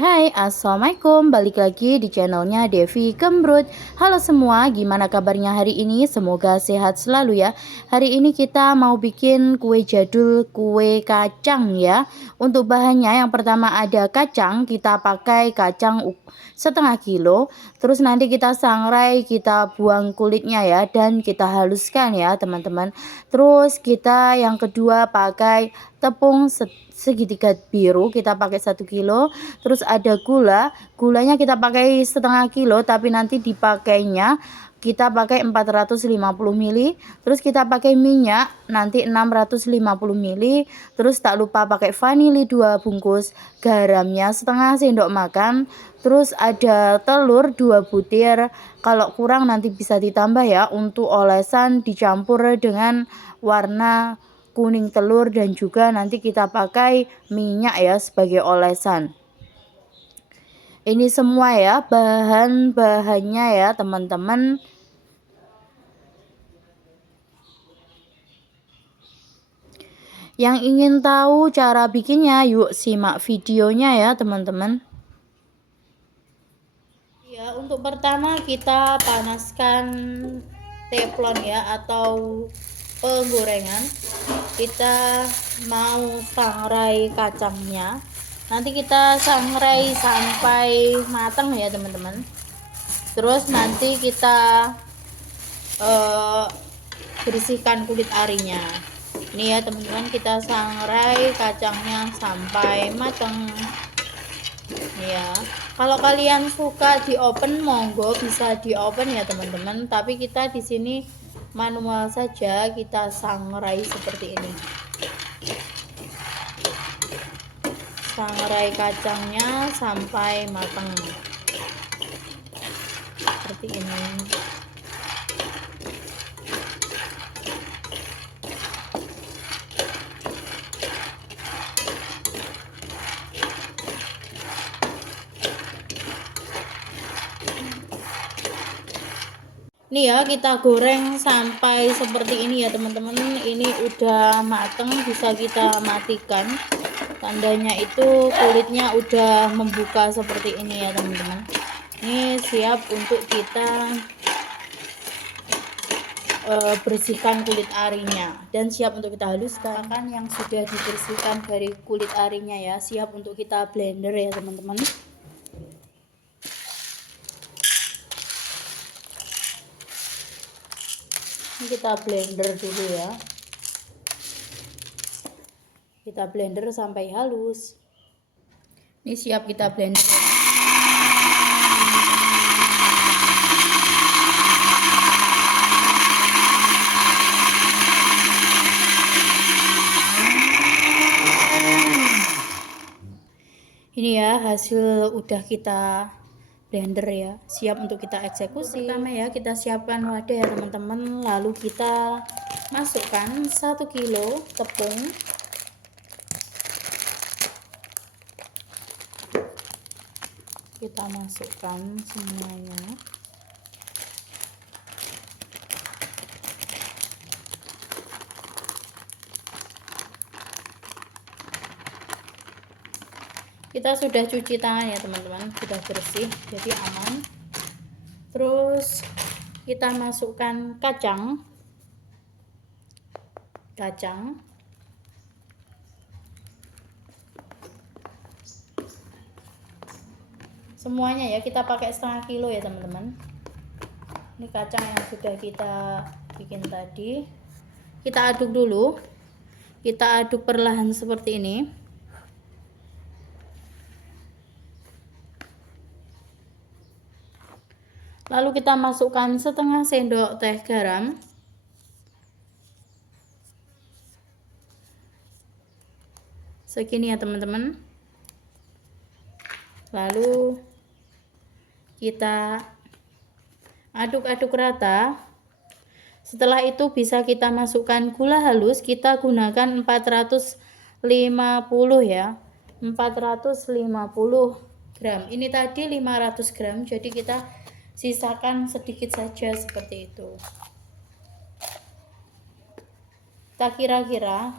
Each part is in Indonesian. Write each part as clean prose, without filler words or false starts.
Hai, assalamualaikum, balik lagi di channelnya Devi Gembrut. Halo semua, gimana kabarnya hari ini? Semoga sehat selalu ya. Hari ini kita mau bikin kue jadul, kue kacang ya. Untuk bahannya yang pertama ada kacang, kita pakai kacang setengah kilo. Terus nanti kita sangrai, kita buang kulitnya ya, dan kita haluskan ya teman-teman. Terus kita yang kedua pakai tepung segitiga biru, kita pakai 1 kilo. Terus ada gulanya kita pakai setengah kilo, tapi nanti dipakainya kita pakai 450 ml. Terus kita pakai minyak nanti 650 ml. Terus tak lupa pakai vanili 2 bungkus, garamnya setengah sendok makan. Terus ada telur 2 butir, kalau kurang nanti bisa ditambah ya. Untuk olesan dicampur dengan warna kuning telur, dan juga nanti kita pakai minyak ya sebagai olesan. Ini semua ya bahan-bahannya ya teman-teman. Yang ingin tahu cara bikinnya, yuk simak videonya ya teman-teman. Ya, untuk pertama kita panaskan teflon ya, atau penggorengan. Kita mau sangrai kacangnya, nanti kita sangrai sampai matang ya teman-teman. Terus nanti kita bersihkan kulit arinya. Ini ya teman-teman, kita sangrai kacangnya sampai matang ya. Kalau kalian suka di oven, monggo bisa di oven ya teman-teman, tapi kita di sini manual saja, kita sangrai seperti ini. Sangrai kacangnya sampai matang seperti ini. Nih ya, kita goreng sampai seperti ini ya teman-teman. Ini udah mateng, bisa kita matikan. Tandanya itu kulitnya udah membuka seperti ini ya teman-teman. Ini siap untuk kita bersihkan kulit arinya, dan siap untuk kita haluskan. Kan yang sudah dibersihkan dari kulit arinya ya, siap untuk kita blender ya teman-teman. Ini kita blender dulu ya, kita blender sampai halus. Ini siap kita blender ya. Ini ya hasil udah kita blender ya, siap untuk kita eksekusi. Pertama ya, kita siapkan wadah ya teman-teman, lalu kita masukkan 1 kilo tepung, kita masukkan semuanya. Kita sudah cuci tangan ya teman-teman, sudah bersih jadi aman. Terus kita masukkan kacang semuanya ya, kita pakai setengah kilo ya teman-teman. Ini kacang yang sudah kita bikin tadi, kita aduk dulu, kita aduk perlahan seperti ini. Lalu kita masukkan setengah sendok teh garam, segini ya teman-teman. Lalu kita aduk-aduk rata Setelah itu bisa kita masukkan gula halus, kita gunakan 450 ya. 450 gram. Ini tadi 500 gram, jadi kita sisakan sedikit saja seperti itu. Kita kira-kira,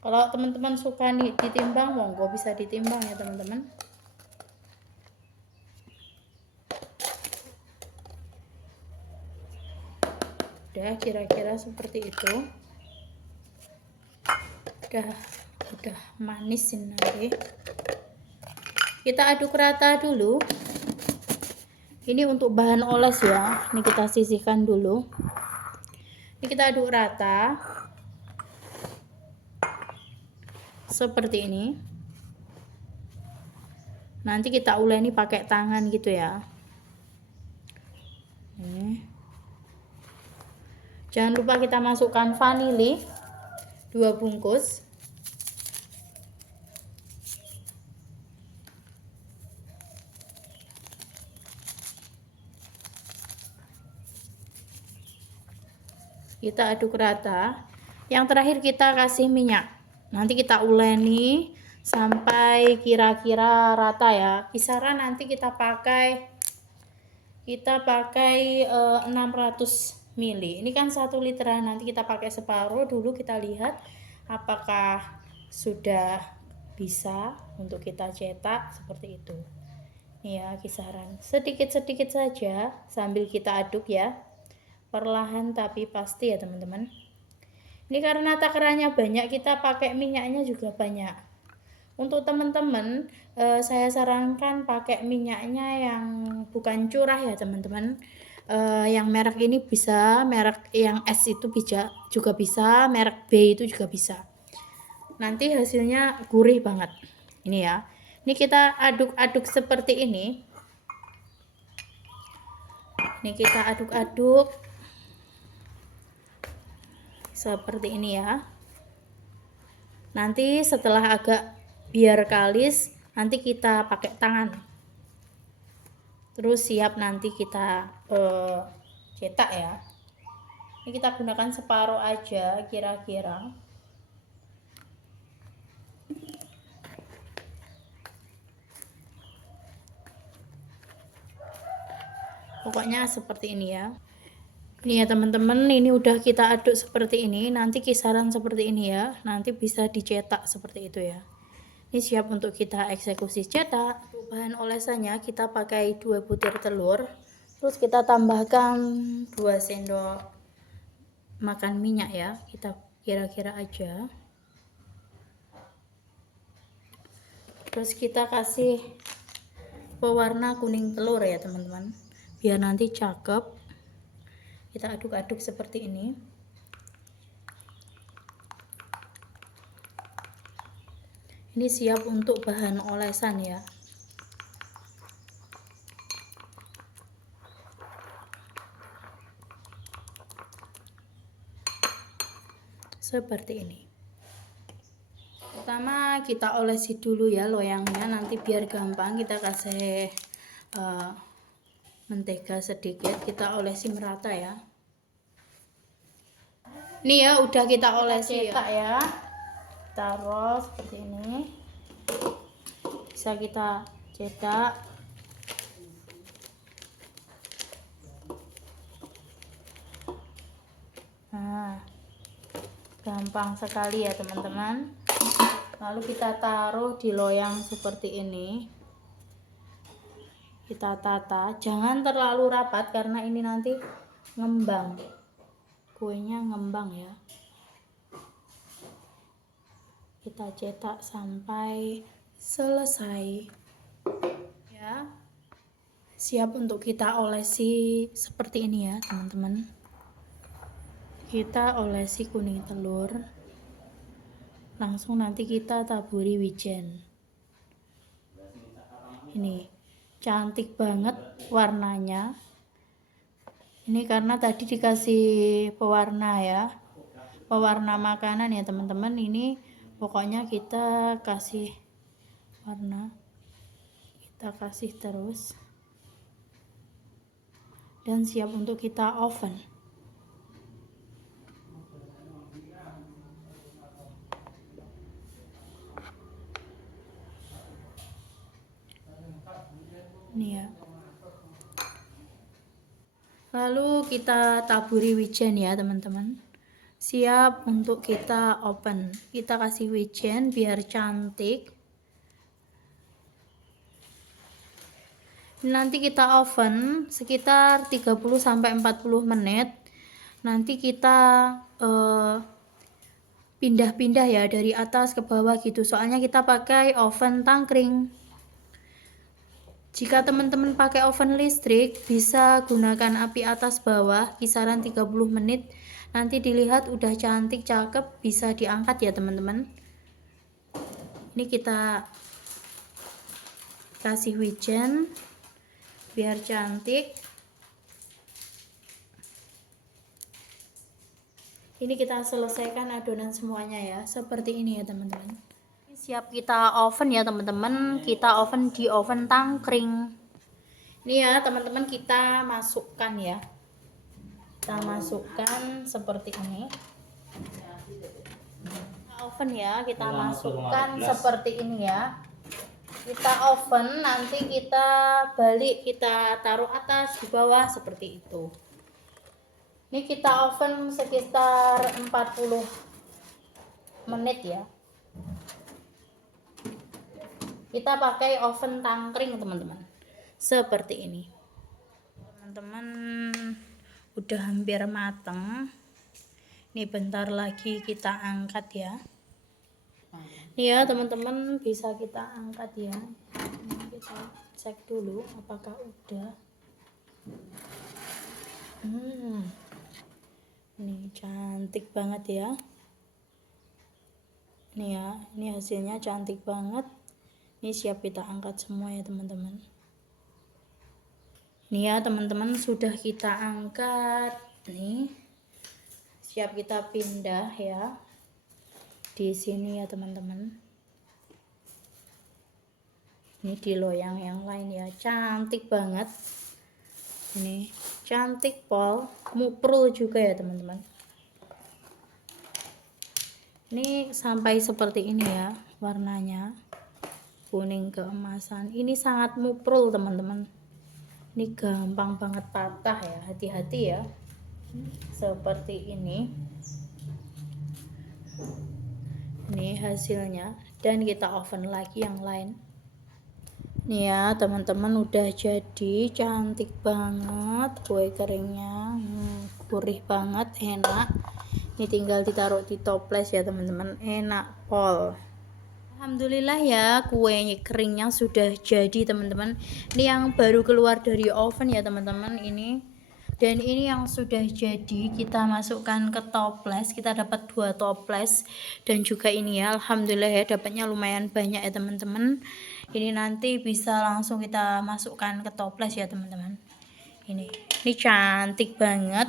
kalau teman-teman suka nih ditimbang, monggo bisa ditimbang ya teman-teman. Udah kira-kira seperti itu. Udah manis ini nanti. Kita aduk rata dulu. Ini untuk bahan oles ya. Ini kita sisihkan dulu. Ini kita aduk rata. Seperti ini. Nanti kita uleni pakai tangan gitu ya. Jangan lupa kita masukkan vanili 2 bungkus. Kita aduk rata. Yang terakhir kita kasih minyak. Nanti kita uleni sampai kira-kira rata ya. Kisaran nanti kita pakai 600 ml. Ini kan 1 literan. Nanti kita pakai separuh dulu, kita lihat apakah sudah bisa untuk kita cetak seperti itu. Ini ya, kisaran sedikit-sedikit saja sambil kita aduk ya. Perlahan tapi pasti ya teman-teman. Ini karena takarannya banyak, kita pakai minyaknya juga banyak. Untuk teman-teman, saya sarankan pakai minyaknya yang bukan curah ya teman-teman. Yang merek ini bisa, merek yang S itu juga bisa, merek B itu juga bisa. Nanti hasilnya gurih banget. Ini ya. Ini kita aduk-aduk seperti ini. Ini kita aduk-aduk seperti ini ya. Nanti setelah agak biar kalis, nanti kita pakai tangan. Terus siap nanti kita cetak ya. Ini kita gunakan separuh aja kira-kira. Pokoknya seperti ini ya. Ini ya teman-teman, ini udah kita aduk seperti ini. Nanti kisaran seperti ini ya. Nanti bisa dicetak seperti itu ya. Ini siap untuk kita eksekusi cetak. Untuk bahan olesannya kita pakai 2 butir telur. Terus kita tambahkan 2 sendok makan minyak ya. Kita kira-kira aja. Terus kita kasih pewarna kuning telur ya teman-teman. Biar nanti cakep. Kita aduk-aduk seperti ini. Ini siap untuk bahan olesan ya. Seperti ini. Pertama kita olesi dulu ya loyangnya, nanti biar gampang kita kasih mentega sedikit, kita olesi merata ya. Ini ya udah kita olesi cetak ya. Taruh seperti ini. Bisa kita cetak. Nah, gampang sekali ya teman-teman. Lalu kita taruh di loyang seperti ini. Kita tata, jangan terlalu rapat karena ini nanti ngembang. Kuenya ngembang ya. Kita cetak sampai selesai. Ya. Siap untuk kita olesi seperti ini ya, teman-teman. Kita olesi kuning telur. Langsung nanti kita taburi wijen. Ini cantik banget warnanya. Ini karena tadi dikasih pewarna ya, pewarna makanan ya teman-teman. Ini pokoknya kita kasih warna, kita kasih terus, dan siap untuk kita oven. Nih ya. Lalu kita taburi wijen ya teman-teman. Siap untuk kita open. Kita kasih wijen biar cantik. Nanti kita oven sekitar 30-40 menit. Nanti kita pindah-pindah ya dari atas ke bawah gitu. Soalnya kita pakai oven tangkring. Jika teman-teman pakai oven listrik, bisa gunakan api atas bawah kisaran 30 menit. Nanti dilihat udah cantik, cakep, bisa diangkat ya teman-teman. Ini kita kasih wijen biar cantik. Ini kita selesaikan adonan semuanya ya, seperti ini ya teman-teman. Siap kita oven ya teman-teman. Kita oven di oven tangkring. Ini ya teman-teman, kita masukkan ya. Kita masukkan seperti ini. Kita oven ya, kita masukkan seperti ini ya. Kita oven, nanti kita balik, kita taruh atas di bawah seperti itu. Ini kita oven sekitar 40 menit ya. Kita pakai oven tangkring teman-teman, seperti ini. Teman-teman udah hampir mateng. Ini bentar lagi kita angkat ya. Ini ya teman-teman, bisa kita angkat ya. Ini kita cek dulu apakah udah. Ini cantik banget ya. Nih ya, ini hasilnya cantik banget. Ini siap kita angkat semua ya teman-teman. Nih ya teman-teman, sudah kita angkat. Nih, siap kita pindah ya. Di sini ya teman-teman. Ini di loyang yang lain ya, cantik banget. Ini cantik pol, muprul juga ya teman-teman. Ini sampai seperti ini ya warnanya, kuning keemasan. Ini sangat muprul teman-teman. Ini gampang banget patah ya, hati-hati ya. Seperti ini. Ini hasilnya, dan kita oven lagi yang lain. Nih ya teman-teman, udah jadi, cantik banget kue keringnya, gurih banget, enak. Ini tinggal ditaruh di toples ya teman-teman, enak pol. Alhamdulillah ya, kue keringnya sudah jadi teman-teman. Ini yang baru keluar dari oven ya teman-teman ini. Dan ini yang sudah jadi, kita masukkan ke toples. Kita dapat 2 toples. Dan juga ini ya, alhamdulillah ya, dapatnya lumayan banyak ya teman-teman. Ini nanti bisa langsung kita masukkan ke toples ya teman-teman. Ini cantik banget,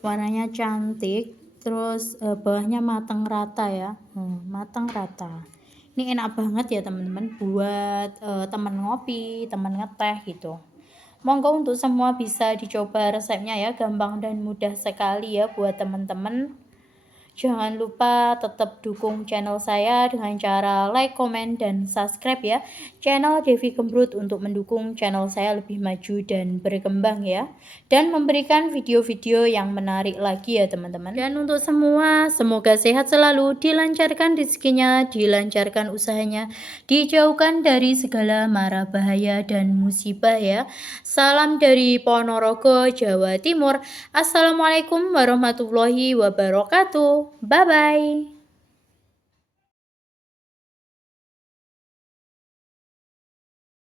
warnanya cantik. Terus bawahnya matang rata ya, matang rata. Ini enak banget ya teman-teman, buat teman ngopi, teman ngeteh gitu. Monggo untuk semua bisa dicoba resepnya ya, gampang dan mudah sekali ya buat teman-teman. Jangan lupa tetap dukung channel saya dengan cara like, komen, dan subscribe ya channel Devi Gembrut untuk mendukung channel saya lebih maju dan berkembang ya. Dan memberikan video-video yang menarik lagi ya teman-teman. Dan untuk semua, semoga sehat selalu, dilancarkan rezekinya, dilancarkan usahanya, dijauhkan dari segala mara bahaya dan musibah ya. Salam dari Ponorogo, Jawa Timur. Assalamualaikum warahmatullahi wabarakatuh. Bye-bye.